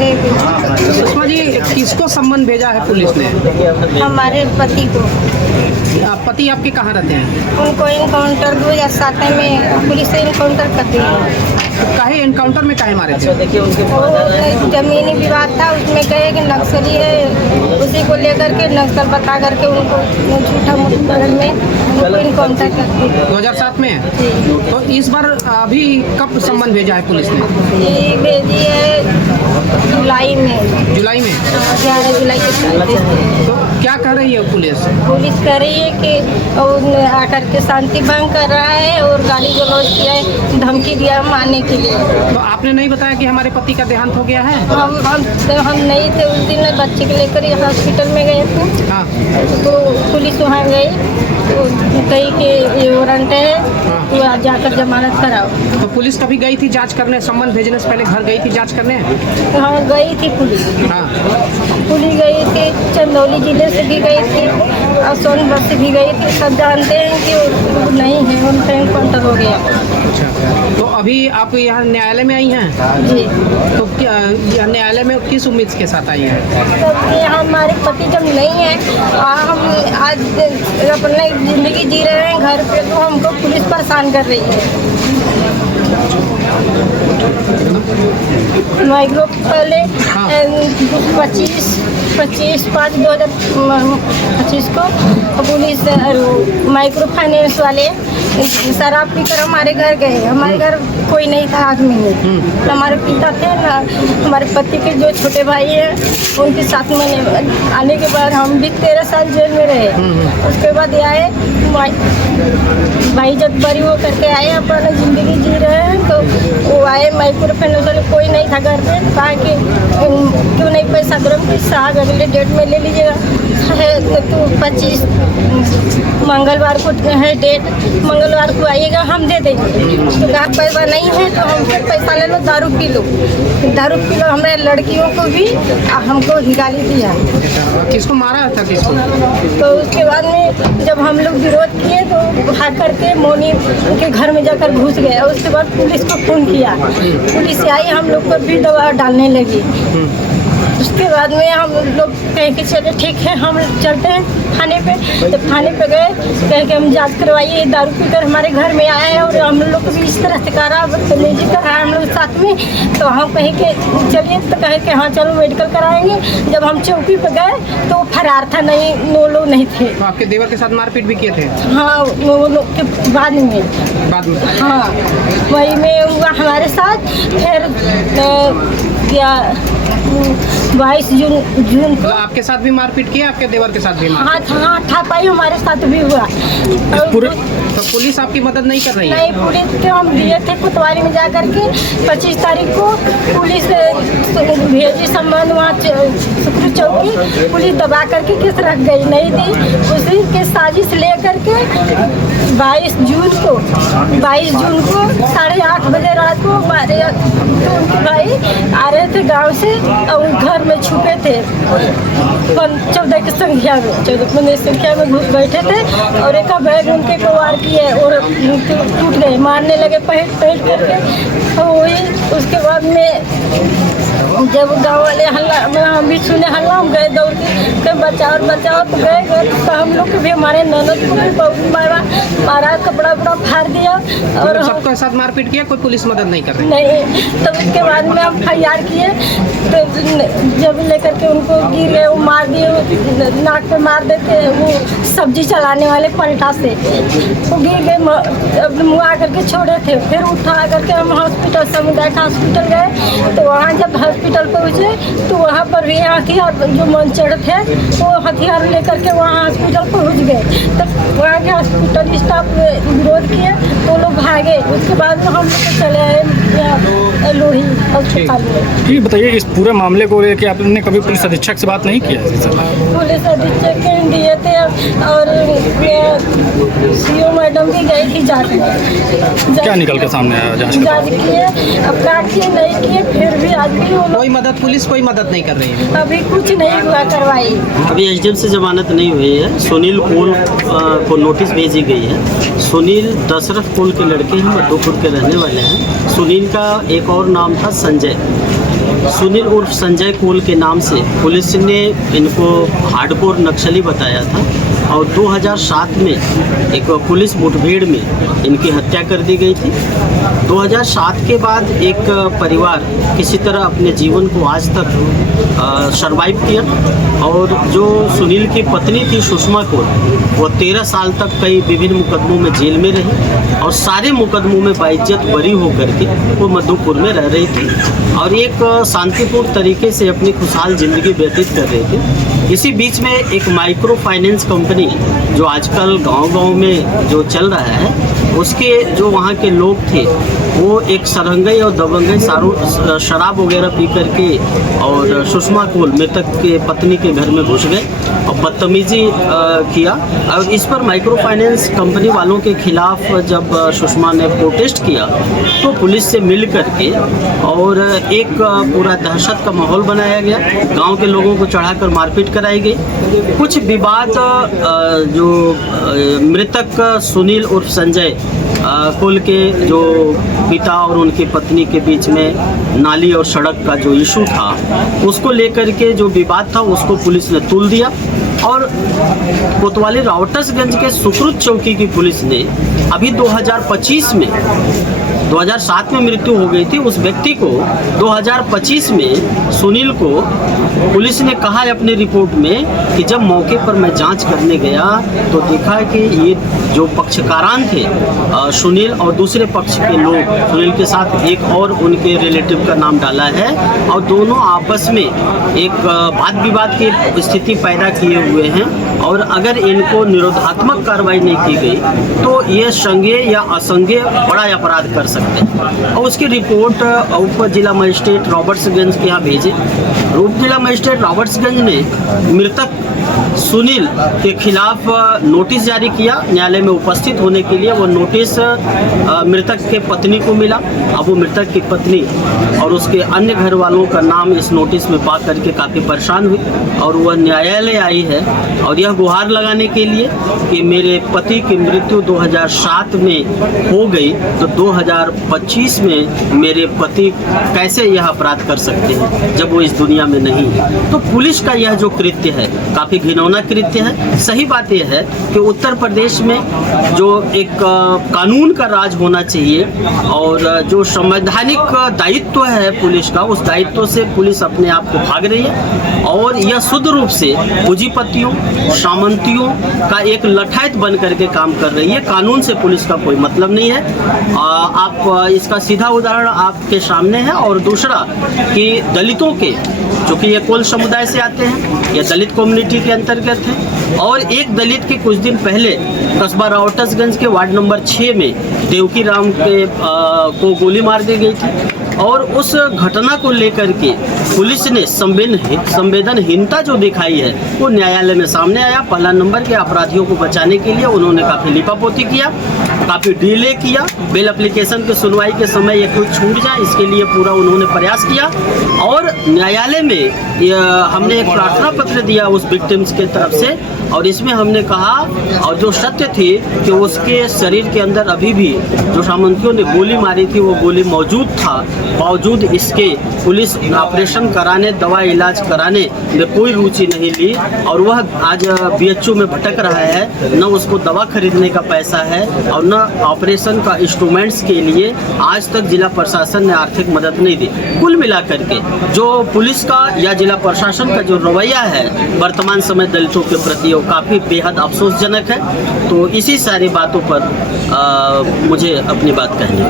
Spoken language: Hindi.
देवी। सुषमा जी, किसको सम्मन भेजा है पुलिस ने? हमारे पति को। पति आपके कहाँ रहते हैं? उनको इनकाउंटर 2007 में पुलिस से इनकाउंटर कर दिया। काहे एनकाउंटर में काहे मारे थे? वो जमीनी विवाद था, उसमें कहे कि नक्सली है, उसी को लेकर के नक्सल बता करके उनको झूठा मुठभेड़ में उनको इनकाउंटर कर दिया 2007 में। तो इस बार अभी कब सम्मन भेजा है पुलिस ने? ये भेजी है जुलाई में। जुलाई में? 11 जुलाई के। तो क्या कर रही है पुलिस? पुलिस कह रही है कि आकर के शांति भंग कर रहा है और गाली गलौज किया है, धमकी दिया मारने के लिए। तो आपने नहीं बताया कि हमारे पति का देहांत हो गया है? हम नहीं थे उस दिन, बच्चे को लेकर हॉस्पिटल में गए थे। हाँ। तो पुलिस वहाँ गई तो कही कि ये वारंट है, तो आज जाकर जमानत कराओ। तो पुलिस कभी गई थी जांच करने? सम्मन भेजने से पहले घर गई थी जांच करने? हाँ गई थी पुलिस। हाँ। पुलिस गई थी, चंदौली जिले से भी गई थी और सोनभद्र से भी गई थी। सब जानते हैं कि वो नहीं है, उनका इनकाउंटर हो गया। अच्छा, तो अभी आप यहाँ न्यायालय में आई हैं? जी। तो क्या यह न्यायालय में किस उम्मीद के साथ आई हैं? तो ये हमारे पति जब नहीं है, हम आज अपने ज़िंदगी जी रहे हैं घर पे, तो हमको पुलिस परेशान कर रही है। माइक्रो पहले 25/5/2025 को पुलिस माइक्रो फाइनेंस वाले शराब पीकर हमारे घर गए। हमारे घर कोई नहीं था आदमी में, हमारे पिता थे ना, हमारे पति के जो छोटे भाई हैं उनके साथ में आने के बाद हम भी 13 साल जेल में रहे। उसके बाद ये आए भाई, जब बड़ी हो करके आए, अपना ज़िंदगी जी रहे हैं। तो वो आए माइक्रो फाइनेंस वाले, कोई नहीं था घर पे, कहा कि क्यों नहीं पैसा गरम कि साहब अगले डेट में ले लीजिएगा है। तो 25 मंगलवार को है डेट, मंगलवार को आइएगा, हम दे देंगे। तो कहा पैसा नहीं है तो हम पैसा ले लो, दारू पी लो। दारू पी लो, हमारे लड़कियों को भी हमको गाली दिया। किसको मारा था? किसको? तो उसके बाद में जब हम लोग विरोध किए तो भाग करके मोनी के घर में जाकर घुस गए। उसके बाद पुलिस को फोन किया, पुलिस आई, हम लोग को भी दबाव डालने लगी। उसके बाद में हम लोग कहे कि चले ठीक है, हम चलते हैं थाने पे। जब थाने पे गए, कहे कि हम जांच करवाइए, दारू पीकर हमारे घर में आए और हम लोग को भी इस तरह से करा, बदतमीजी कर रहा है हम लोग साथ में। तो हम कहे कि चलिए, तो कहे कि हाँ चलो मेडिकल कराएंगे। जब हम चौकी पे गए तो वो फरार था, नहीं, वो लोग नहीं थे। तो आपके देवर के साथ मारपीट भी किए थे? हाँ, वो लोग के बाद में। हाँ, वही में हुआ हमारे साथ। फिर क्या 22 जून को आपके साथ भी मारपीट किया? आपके देवर के साथ भी मारपीट? हाँ, थापाई हमारे साथ भी हुआ। तो पुलिस आपकी मदद नहीं कर रही है? नहीं, पुलिस के हम दिए थे कोतवाली में जाकर के 25 तारीख को पुलिस भेजी सम्मान, वहाँ शुक्र चौकी पुलिस दबा करके किस रख गई, नहीं दी। उसी के साजिश ले करके 22 जून को 8:30 बजे रात को हमारे उनके भाई आ रहे थे गांव से और घर में छुपे थे 14 की संख्या में, 14 संख्या में घुस बैठे थे और एक बैग उनके को वार किए और टूट गए, मारने लगे पहट करके। तो वही उसके बाद में जब गाँव वाले हल्ला, हम भी सुने हल्ला, हम गए दौड़ के बचाओ तो गए। तो हम लोग भी हमारे ननद को भी बहुत मारा, कपड़ा फाड़ दिया। और सबके साथ मारपीट किया, कोई पुलिस मदद नहीं कर रही? नहीं। तब उसके बाद में हम फरियाद किए, तो जब लेकर के उनको गिर गए, वो मार दिए, नाक पे मार देते, वो सब्जी चलाने वाले पलटा से वो गिर गए, मुआ करके छोड़े थे। फिर उठा करके हम हॉस्पिटल, सामुदायिक हॉस्पिटल गए। तो वहाँ जब हॉस्पिटल पहुँचे तो वहाँ पर भी हथियार, जो मंचड़ थे वो हथियार लेकर के वहाँ हॉस्पिटल पहुँच गए। तब वहाँ के हॉस्पिटल स्टाफ विरोध किए तो लोग भागे। उसके बाद में हम लोग चले आए लोही अस्पताल में। ये बताइए, इस पूरे मामले को लेकर आपने कभी पुलिस अधीक्षक से बात नहीं किया? पुलिस अधीक्षक के दिए थे और सीओ मैडम भी गई थी जांच में। क्या निकल के सामने आया जांच किए, अब क्या किए नहीं किए, फिर भी आज भी कोई मदद, पुलिस कोई मदद नहीं कर रही है? अभी कुछ नहीं हुआ करवाई। अभी एसडीएम से जमानत नहीं हुई है। सुनील कोल को नोटिस भेजी गई है। सुनील दशरथ कोल के लड़के हैं, मधुपुर के रहने वाले हैं। सुनील का एक और नाम था संजय। सुनील उर्फ संजय कोल के नाम से पुलिस ने इनको हार्डकोर नक्सली बताया था और 2007 में एक पुलिस मुठभेड़ में इनकी हत्या कर दी गई थी। 2007 के बाद एक परिवार किसी तरह अपने जीवन को आज तक सरवाइव किया और जो सुनील की पत्नी थी सुषमा कोल, वो 13 साल तक कई विभिन्न मुकदमों में जेल में रही और सारे मुकदमों में बाइज्जत बरी होकर के वो मधुपुर में रह रही थी और एक शांतिपूर्ण तरीके से अपनी खुशहाल ज़िंदगी व्यतीत कर रही थी। इसी बीच में एक माइक्रो फाइनेंस कंपनी जो आजकल गांव-गांव में जो चल रहा है, उसके जो वहाँ के लोग थे वो एक सरंगई और दबंगई शराब वगैरह पी करके और सुषमा कोल मृतक के पत्नी के घर में घुस गए और बदतमीजी किया और इस पर माइक्रो फाइनेंस कंपनी वालों के खिलाफ जब सुषमा ने प्रोटेस्ट किया तो पुलिस से मिल करके और एक पूरा दहशत का माहौल बनाया गया। गांव के लोगों को चढ़ाकर मारपीट कराई गई। कुछ विवाद जो मृतक सुनील उर्फ संजय कोल के जो पिता और उनकी पत्नी के बीच में नाली और सड़क का जो इशू था उसको लेकर के जो विवाद था उसको पुलिस ने तुल दिया और कोतवाली रावटसगंज के सुकृत चौकी की पुलिस ने अभी 2007 में मृत्यु हो गई थी उस व्यक्ति को 2025 में सुनील को पुलिस ने कहा है अपनी रिपोर्ट में कि जब मौके पर मैं जांच करने गया तो देखा कि ये जो पक्षकारान थे सुनील और दूसरे पक्ष के लोग सुनील के साथ एक और उनके रिलेटिव का नाम डाला है और दोनों आपस में एक वाद विवाद की स्थिति पैदा किए हुए हैं और अगर इनको निरोधात्मक कार्रवाई नहीं की गई तो ये संज्ञेय या असंज्ञेय बड़ा अपराध कर सकते हैं और उसकी रिपोर्ट उप जिला मजिस्ट्रेट रॉबर्ट्सगंज के यहाँ भेजे। उप जिला मजिस्ट्रेट रॉबर्ट्सगंज ने मृतक सुनील के खिलाफ नोटिस जारी किया न्यायालय में उपस्थित होने के लिए। वो नोटिस मृतक के पत्नी को मिला। अब वो मृतक की पत्नी और उसके अन्य घर वालों का नाम इस नोटिस में पा करके काफ़ी परेशान हुई और वह न्यायालय आई है और यह गुहार लगाने के लिए कि मेरे पति की मृत्यु 2007 में हो गई तो 2025 में मेरे पति कैसे यह अपराध कर सकते हैं जब वो इस दुनिया में नहीं है। तो पुलिस का यह जो कृत्य है काफ़ी घिनौना कृत्य है। सही बात यह है कि उत्तर प्रदेश में जो एक कानून का राज होना चाहिए और जो संवैधानिक दायित्व है पुलिस का, उस दायित्व से पुलिस अपने आप को भाग रही है और यह शुद्ध रूप से पूंजीपतियों सामंतियों का एक लठायत बन करके काम कर रही है। कानून से पुलिस का कोई मतलब नहीं है। आप इसका सीधा उदाहरण आपके सामने है। और दूसरा कि दलितों के, चूँकि ये कोल समुदाय से आते हैं, ये दलित कम्युनिटी के अंतर्गत है और एक दलित के कुछ दिन पहले कस्बा रावटसगंज के वार्ड नंबर 6 में देवकी राम के को गोली मार दी गई थी और उस घटना को लेकर के पुलिस ने संवेदनहीनता जो दिखाई है वो न्यायालय में सामने आया। पहला नंबर के अपराधियों को बचाने के लिए उन्होंने काफ़ी लिपापोती किया, काफ़ी डिले किया। बेल एप्लीकेशन की सुनवाई के समय ये कुछ छूट जाए इसके लिए पूरा उन्होंने प्रयास किया और न्यायालय में हमने एक प्रार्थना पत्र दिया उस विक्टिम्स के तरफ से और इसमें हमने कहा और जो सत्य थी कि उसके शरीर के अंदर अभी भी जो सामंतियों ने गोली मारी थी वो गोली मौजूद था। बावजूद इसके पुलिस ऑपरेशन कराने, दवा इलाज कराने में कोई रुचि नहीं ली और वह आज BHU में भटक रहा है। न उसको दवा खरीदने का पैसा है और न ऑपरेशन का इंस्ट्रूमेंट्स के लिए आज तक जिला प्रशासन ने आर्थिक मदद नहीं दी। कुल मिलाकर के जो पुलिस का या जिला प्रशासन का जो रवैया है वर्तमान समय दलितों के प्रति वो काफ़ी बेहद अफसोसजनक है। तो इसी सारी बातों पर मुझे अपनी बात कहनी है।